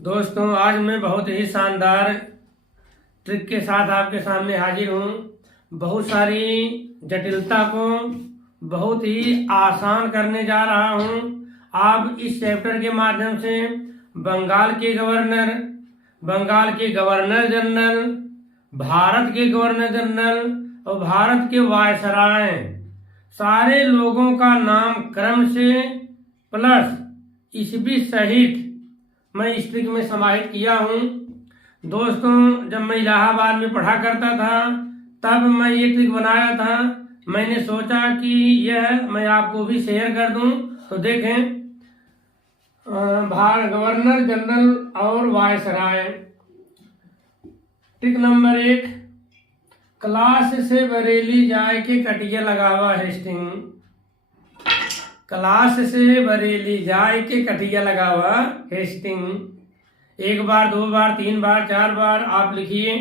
दोस्तों, आज मैं बहुत ही शानदार ट्रिक के साथ आपके सामने हाजिर हूँ। बहुत सारी जटिलता को बहुत ही आसान करने जा रहा हूँ। आप इस चैप्टर के माध्यम से बंगाल के गवर्नर, बंगाल के गवर्नर जनरल, भारत के गवर्नर जनरल और भारत के वायसराय सारे लोगों का नाम क्रम से प्लस ईस्वी सहित मैं इस ट्रिक में समाहित किया हूँ। दोस्तों, जब मैं इलाहाबाद में पढ़ा करता था तब मैं ये ट्रिक बनाया था। मैंने सोचा कि यह मैं आपको भी शेयर कर दूं। तो देखें, गवर्नर जनरल और वायसराय। ट्रिक नंबर 1, क्लास से बरेली जाए के कटिया लगावा हेस्टिंग। क्लास से बरेली जाए के कटिया लगावा हेस्टिंग। एक बार, दो बार, तीन बार, चार बार आप लिखिए।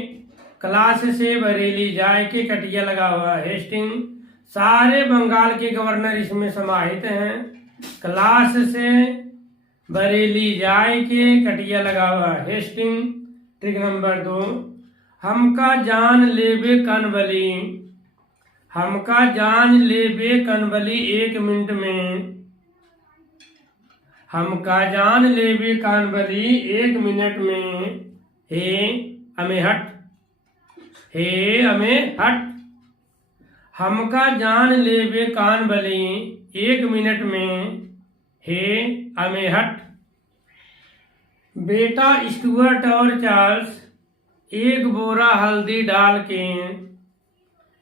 क्लास से बरेली जाए के कटिया लगावा हेस्टिंग। सारे बंगाल के गवर्नर इसमें समाहित हैं। क्लास से बरेली जाए के कटिया लगावा हेस्टिंग। ट्रिक नंबर 2, हमका जान लेबे कनबली। हमका जान लेबे कनबली 1 मिनट में। हमका जान लेबे कनबली 1 मिनट में। हे अमे हट, हे अमे हट। हमका जान लेबे कानबली 1 मिनट में। हे अमे हट। बेटा स्टुअर्ट और चार्ल्स 1 बोरा हल्दी डाल के,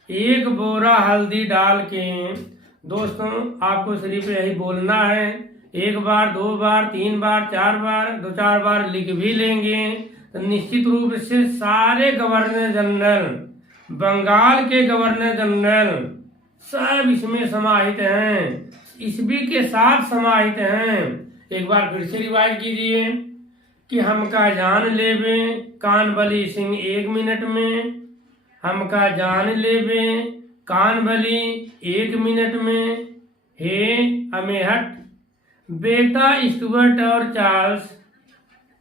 1 बोरा हल्दी डाल के। दोस्तों, आपको सिर्फ यही बोलना है। 1 बार, 2 बार, 3 बार, 4 बार, 2-4 बार लिख भी लेंगे तो निश्चित रूप से सारे गवर्नर जनरल, बंगाल के गवर्नर जनरल सब इसमें समाहित हैं, ईस्वी के साथ समाहित हैं। एक बार फिर से रिवाइज कीजिए कि हमका जान लेबे कानबली सिंह 1 मिनट में। हमका जान लेबे कानबली 1 मिनट में। हे अमे हट। बेटा स्टुअर्ट और चार्ल्स,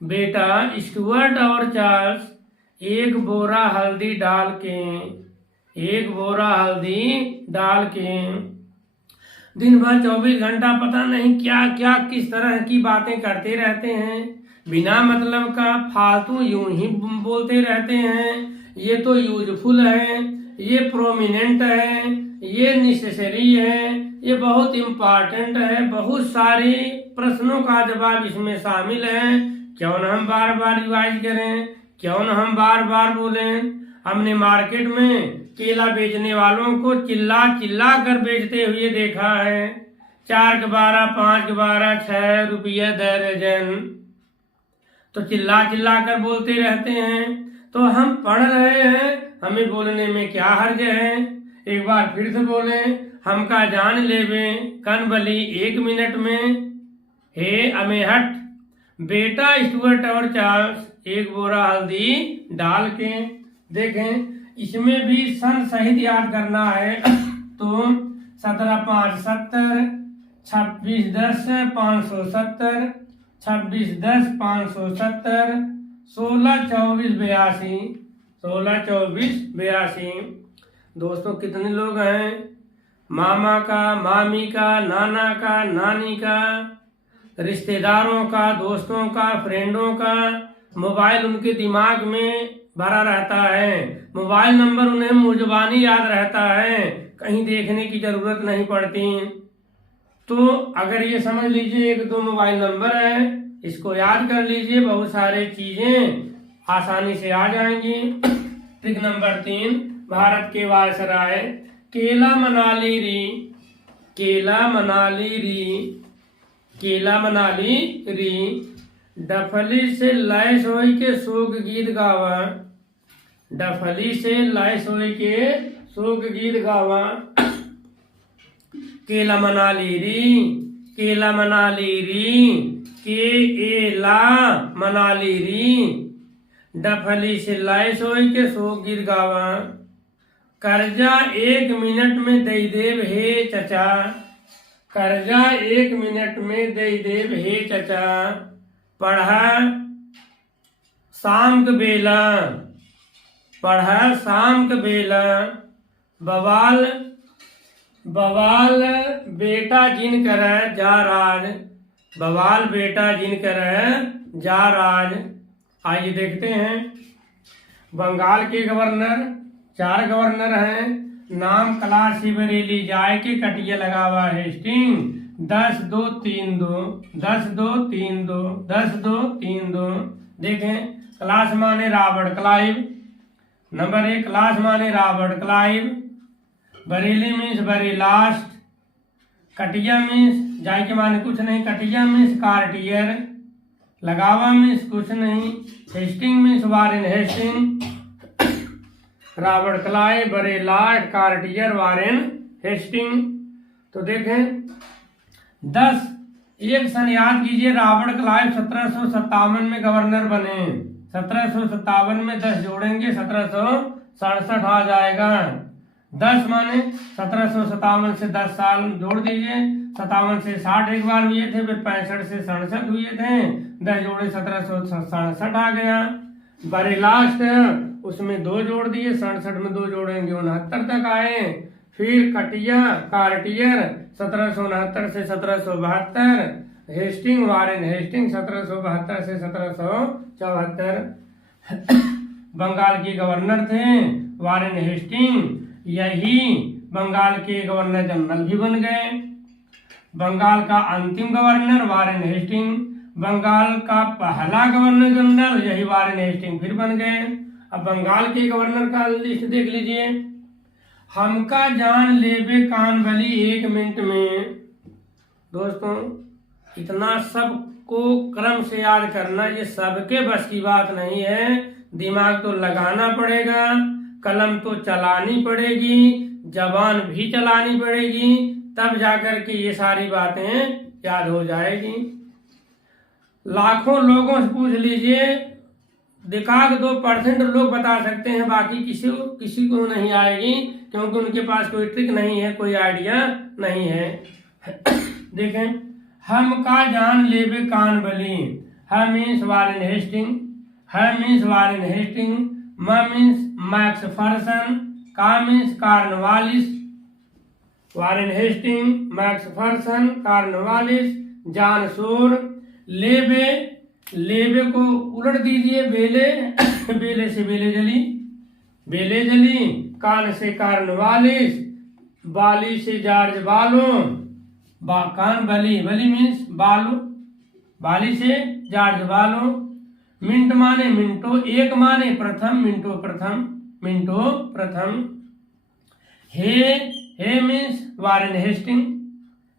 बेटा स्टुअर्ट और चार्ल्स 1 बोरा हल्दी डाल के, 1 बोरा हल्दी डाल के। दिन भर 24 घंटा पता नहीं क्या क्या किस तरह की बातें करते रहते हैं, बिना मतलब का फालतू यूं ही बोलते रहते हैं। ये तो यूजफुल है, ये प्रोमिनेंट है, ये नेसेसरी है, ये बहुत इम्पॉर्टेंट है। बहुत सारे प्रश्नों का जवाब इसमें शामिल है। क्यों न हम बार बार रिवाइज करें, क्यों न हम बार बार बोलें। हमने मार्केट में केला बेचने वालों को चिल्ला चिल्ला कर बेचते हुए देखा है। 4 के 12, 5 के 12, 6 रुपये दर्जन। तो चिल्ला चिल्ला कर बोलते रहते हैं। तो हम पढ़ रहे हैं, हमें बोलने में क्या हर्ज है। एक बार फिर से बोलें, हमका जान लेबे कनबली 1 मिनट में। हे अमे हट। बेटा स्टुअर्ट और चार्ल्स 1 बोरा हल्दी डाल के। देखें, इसमें भी सन सहित याद करना है। तो 17/5 70, 26/10 570, 26/10 570, 16/24 82। दोस्तों, कितने लोग हैं? मामा का, मामी का, नाना का, नानी का, रिश्तेदारों का, दोस्तों का, फ्रेंडों का मोबाइल उनके दिमाग में भरा रहता है। मोबाइल नंबर उन्हें मुजबानी याद रहता है, कहीं देखने की जरूरत नहीं पड़ती। तो अगर ये समझ लीजिए 1-2 मोबाइल नंबर है, इसको याद कर लीजिए, बहुत सारे चीजें आसानी से आ जाएंगी। ट्रिक नंबर 3, भारत के वायसराय। केला मनाली री, केला मनाली री, केला मनाली री। डफली से लैस होई के शोक गीत गावा। डफली से लैस होई के शोक गीत गावा। केला मनाली री, केला मनाली री, केला मनाली री। डफली से लैस होई के शोक गीत गावा। कर्जा 1 मिनट में दई देव हे चचा। कर्जा 1 मिनट में दई देव हे चचा। पढ़ा शाम के बेला, पढ़ शाम के बेला, बवाल बवाल बेटा जिन कर जा राज, बवाल बेटा जिन कर जा राज। आइए देखते हैं। बंगाल के गवर्नर, 4 गवर्नर हैं। नाम कैलाश बरेली, जाए के कटिया लगावा हेस्टिंग, 10-2-3-2, 10-2-3-2, 10-2-3-2। देखें, कैलाश माने रावण, क्लाइव। नंबर 1 कैलाश माने Ravan, Clive. Bareilly means very last. कटिया मीन्स जाए के माने कुछ नहीं, कटिया मीन्स कार्टियर। लगावा मीन्स कुछ नहीं। Hasting means Warren Hasting. Ravan Clive, बरे लास्ट, कार्टियर, वारेन हेस्टिंग। तो देखें 10 एक सन याद कीजिए। रावण क्लाइव 1757 में गवर्नर बने। 1757 में 10 जोड़ेंगे 1767 आ जाएगा। 10 माने 1757 से 10 साल जोड़ दीजिए। 57 से 60 एक बार हुए थे, फिर 65 से 67 हुए थे। 10 जोड़े 1767 आ गया। बड़े लास्ट उसमें 2 जोड़ दिए, 67 में 2 जोड़ेंगे 69 तक आए। फिर कटिया कार्टियर 1769 से 1772। हेस्टिंग वारेन हेस्टिंग 1772 से 1774। बंगाल के गवर्नर थे वारेन हेस्टिंग। यही बंगाल के गवर्नर जनरल भी बन गए। बंगाल का अंतिम गवर्नर वारेन हेस्टिंग। बंगाल का पहला गवर्नर जनरल यही वारेन हेस्टिंग फिर बन गए। अब बंगाल के गवर्नर का लिस्ट देख लीजिए। हमका जान लेबे कान बली 1 मिनट में। दोस्तों इतना सबको क्रम से याद करना ये सबके बस की बात नहीं है। दिमाग तो लगाना पड़ेगा, कलम तो चलानी पड़ेगी, जबान भी चलानी पड़ेगी, तब जाकर के ये सारी बातें याद हो जाएगी। लाखों लोगों से पूछ लीजिए, दिखा 2% लोग बता सकते हैं, बाकी किसी को नहीं आएगी, क्योंकि उनके पास कोई ट्रिक नहीं है, कोई आइडिया नहीं है। देखें, हम का जान लेबे कान बली। ह मीन्स वारेन हेस्टिंग, ह मीन्स वारेन हेस्टिंग, म मीन्स मैक्स फर्सन, का means Cornwallis. Warren Hastings, Macpherson, Cornwallis, John Shore. लेबे, लेबे को उलट दीजिए, बेले, बेले से बेले जली, बेले जली। कान से कार्नवालिस, बाली से जॉर्ज बालो, कान बली, बली मीन्स बालो, बाली से जॉर्ज बालो। मिंट माने मिंटो, 1 माने प्रथम, मिंटो प्रथम, मिंटो प्रथम। हे मीन्स वारेन हेस्टिंग,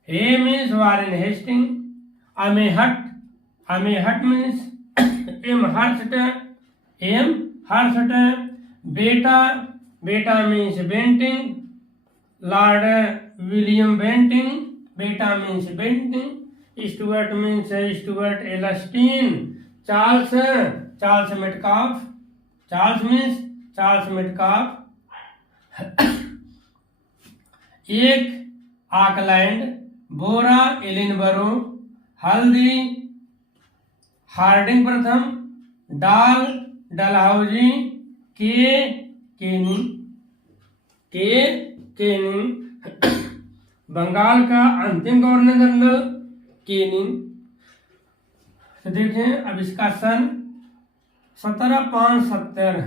हे मीन्स वारेन हेस्टिंग। अमेहट, अमेहट means Amherst, Amherst. बेटा, बेटा means Bentinck, Lord William Bentinck, बेटा means Bentinck. Stuart means Stuart Elphinstone. Charles, Charles Metcalfe, Charles means Charles Metcalfe. एक आकलैंड, बोरा एलिनबरो, हल्दी Hardinge प्रथम, डाल डलहौजी, केनी, केनी। बंगाल का अंतिम गवर्नर जनरल केनी। तो देखें अब इसका सन 1770,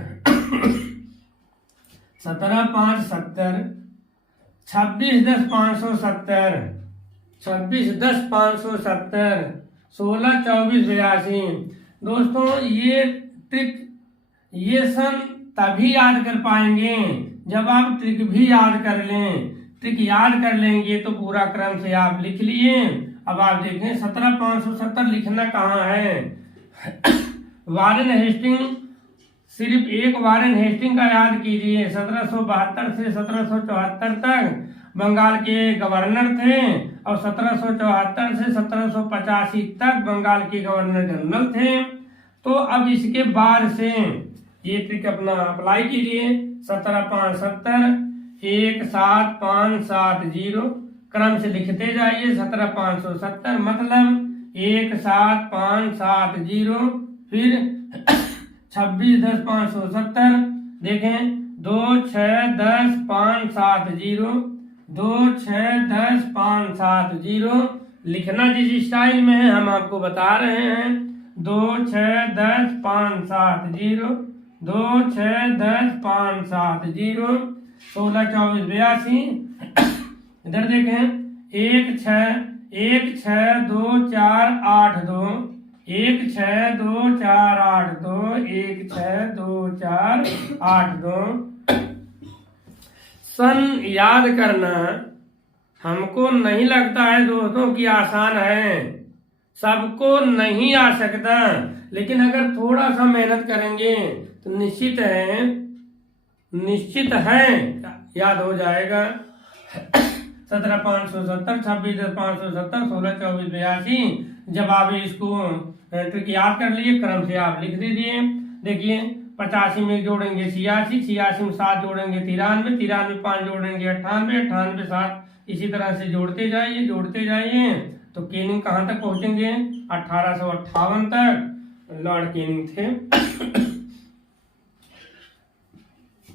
1770, 26/10/570, 26/10/570, 16-24-82। दोस्तों ये ट्रिक, ये सन तभी याद कर पाएंगे जब आप ट्रिक भी याद कर लें। ट्रिक याद कर लेंगे तो पूरा क्रम से आप लिख लिए। अब आप देखें 17/570 लिखना कहाँ है। वारेन हेस्टिंग, सिर्फ एक वारेन हेस्टिंग का याद कीजिए। 1772 से 1774 तक बंगाल के गवर्नर थे और 1774 से 1785 तक बंगाल के गवर्नर जनरल थे। तो अब इसके बाद से ये ट्रिक अपना अप्लाई कीजिए। 17/570, 17570 क्रम से लिखते जाइए। 17/570 मतलब 17570, फिर 2610 देखें 2 6 10 5 7 0 2 6 10 5 7 0। लिखना जिस स्टाइल में है हम आपको बता रहे हैं। 2 6 10 5 7 0 2 6 10 5 7 0 16 24 82। इधर देखें 1 6 2 4 8 2 1 6 2 4 8 2 1 6 2 4 8 2। सन याद करना हमको नहीं लगता है दोस्तों कि आसान है, सबको नहीं आ सकता, लेकिन अगर थोड़ा सा मेहनत करेंगे तो निश्चित है याद हो जाएगा। 17 570 26 570 16 24 82। जब आप इसको ट्रिक याद कर लिए क्रम से आप लिख दीजिए। देखिए 85 में जोड़ेंगे 86, 86 में 7 जोड़ेंगे 93, 93 में 5 जोड़ेंगे 98, 98 में 7, इसी तरह से जोड़ते जाइए तो केनिंग कहाँ तक पहुंचेंगे? 1858 तक लॉर्ड केनिंग थे।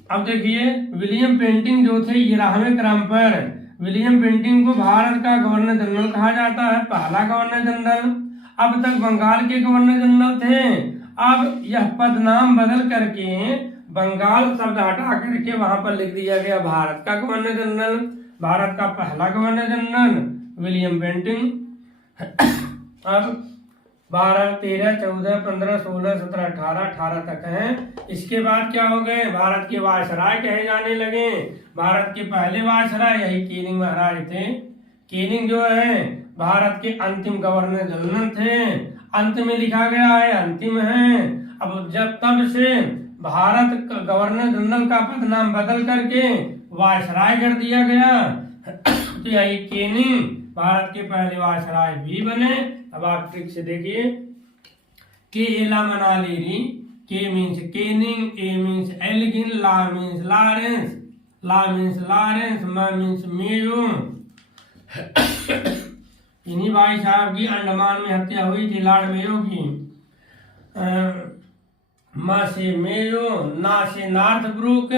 अब देखिए विलियम बेंटिंक जो थे 11वें क्रम पर। विलियम बेंटिंक को भारत का गवर्नर जनरल कहा जाता है, पहला गवर्नर जनरल। अब तक बंगाल के गवर्नर जनरल थे। अब यह पद नाम बदल करके बंगाल शब्द हटा करके वहां पर लिख दिया गया भारत का गवर्नर जनरल। भारत का पहला गवर्नर जनरल विलियम बेंटिंक। अब 12 13 14 15 16 17 18 तक हैं। इसके बाद क्या हो गए? भारत के वायसराय कहे जाने लगे। भारत के पहले वायसराय यही केनिंग महाराज थे। केनिंग जो है भारत के अंतिम गवर्नर जनरल थे। अंत में लिखा गया है, अंतिम है। अब जब तब से भारत गवर्नर जनरल का पद नाम बदल करके वायसराय कर दिया गया। तो यही केनिंग भारत के पहले वायसराय भी बने। अब आप ट्रिक से देखिए। के एला मनालेरी, के मीन्स केनिंग, ए मीन्स एल्गिन, ला मीन्स लॉरेंस, म मीन्स मेयो। इन्हीं भाई साहब की अंडमान में हत्या हुई थी लॉर्ड मेयो की। म से मेयो, ना से नॉर्थ ब्रुक,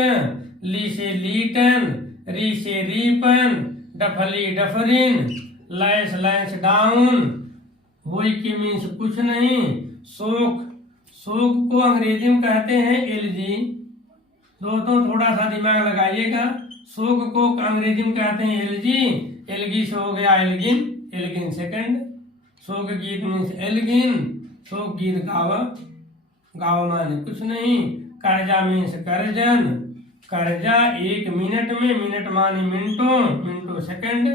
ली से लीटन, री से रीपन, डफली डफरिन, लैंस डाउन। वही के मीन्स कुछ नहीं। शोक को अंग्रेजी में कहते हैं एलजी। दोस्तों थोड़ा सा दिमाग लगाइएगा। शोक को अंग्रेजी में कहते हैं एलजी। एलगी से हो गया एल्गिन सेकंड। शोक गीत मीन्स एल्गिन। शोक गीत गाव माने कुछ नहीं। कर्जा मीन्स कर्जन, कर्जा 1 मिनट में, मिनट माने मिनटों सेकंड।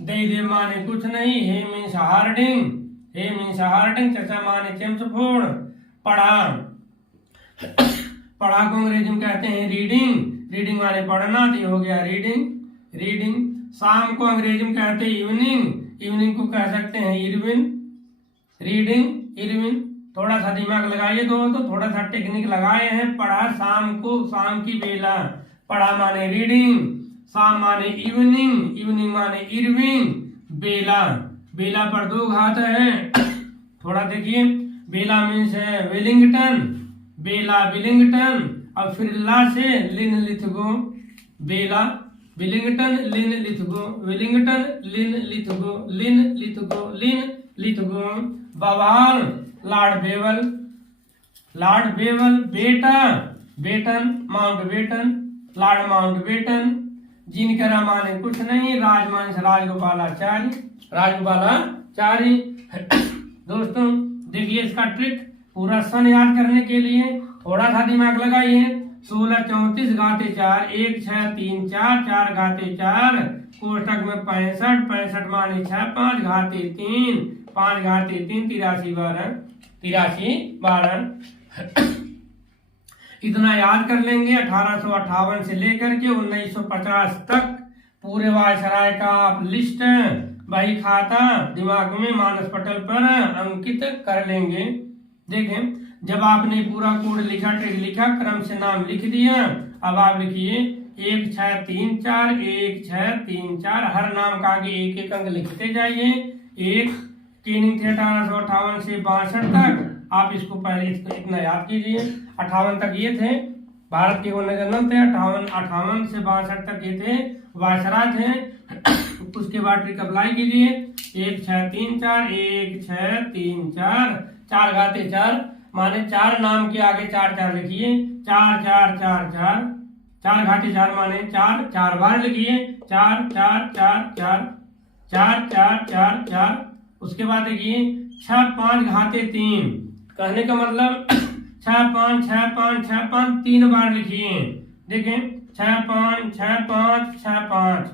दे माने कुछ नहीं। हे मीन्स हार्डिंग, चचा माने चमचफोड़। पढ़ा को अंग्रेजी में कहते हैं रीडिंग माने पढ़ना, तो हो गया रीडिंग। शाम को अंग्रेजी में कहते हैं इवनिंग को कह सकते हैं इरविन। थोड़ा सा दिमाग लगाइए दोस्तों, थोड़ा सा टेक्निक लगाए हैं। पढ़ा शाम की बेला, पढ़ा माने रीडिंग, शाम माने इवनिंग माने इरविन, बेला पर 2 घात है। थोड़ा देखिए। बेला मीन्स है विलिंगटन, और फिर ला से लिन लिथगो। बेला Willingdon Linlithgow, Willingdon Linlithgow. बवाल Lord Wavell. Batten Mountbatten, Lord Mountbatten. जिनकरा माने कुछ नहीं। राजगोपालाचारी। दोस्तों देखिए इसका ट्रिक पूरा सन याद करने के लिए थोड़ा सा दिमाग लगाइए। 16 34 घाते 4, 1 6 3 4, 4 घाते 4, कोष्टक में 65 माने 6, 5 घाते 3, 5 घाते 3, 83 12। इतना याद कर लेंगे। 1858 से लेकर के 1950 तक पूरे वायसराय का आप लिस्ट बही खाता दिमाग में मानस पटल पर अंकित कर लेंगे। देखें जब आपने पूरा कोड लिखा, ट्रिक लिखा, क्रम से नाम लिख दिया। अब आप लिखिए 1 6 3 4, 1 6 3 4। हर नाम का आगे 1 1 अंक लिखते जाइए। 1 केनिंग थे 1858 से 62 तक। आप इसको पहले इतना याद कीजिए। 58 तक ये थे भारत के गवर्नर जनरल थे, 58 से 62 तक ये थे वायसराय थे। उसके बाद ट्रिक अप्लाई कीजिए, 1 6 3 4, 1 6 3 4, 4 घाते 4 माने 4 नाम के आगे 4 4 लिखिए, 4 4 4 4, 4 घाटे 4 माने 4, 4 बार लिखिए, 4 4 4 4, 4 4 4 4। उसके बाद देखिए 6 5 घाते 3, कहने का मतलब 6 5 6 5 6 5 3 बार लिखिए। देखें 6 5 6 5 6 5,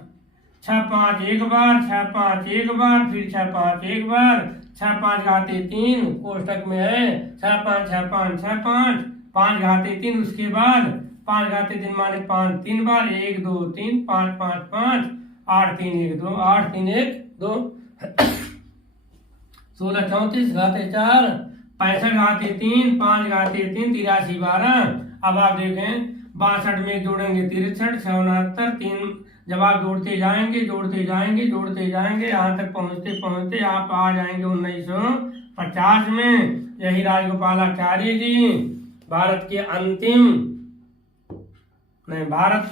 6 5 एक बार, 6 5 एक बार, फिर 6 5 एक बार, 6 5 घाते 3 कोष्टक में है, 6 5 6 5 6 5, 5 घाते 3। उसके बाद 5 घाते 3 माने 5 3 बार, 1 2 3 5 5 5, 8 3 1 2, 8 3 1 2, 16 34 घाते 4, 65 घाते 3, 5 घाते 3, 83 12। अब आप देखें 62 में जोड़ेंगे 63, 69 3, जब आप जोड़ते जाएंगे यहाँ तक पहुंचते आप आ जाएंगे 1950 में। यही राजगोपालाचारी जी भारत के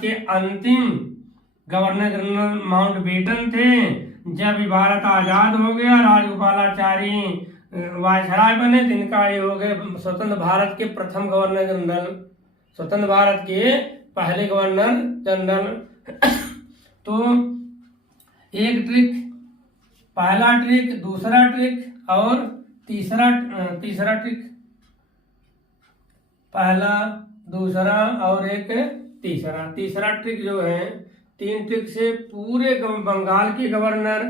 अंतिम गवर्नर जनरल माउंटबेटन थे। जब भारत आजाद हो गया राजगोपालाचारी वायसराय बने, जिनका ये हो गए स्वतंत्र भारत के प्रथम गवर्नर जनरल, स्वतंत्र भारत के पहले गवर्नर जनरल। तो एक ट्रिक, पहला ट्रिक, दूसरा ट्रिक और तीसरा ट्रिक, पहला दूसरा और एक तीसरा ट्रिक जो है, 3 ट्रिक से पूरे बंगाल के गवर्नर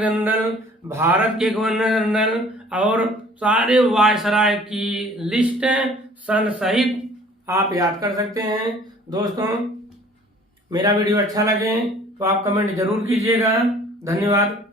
जनरल, भारत के गवर्नर जनरल और सारे वायसराय की लिस्ट सन सहित आप याद कर सकते हैं। दोस्तों मेरा वीडियो अच्छा लगे तो आप कमेंट जरूर कीजिएगा। धन्यवाद।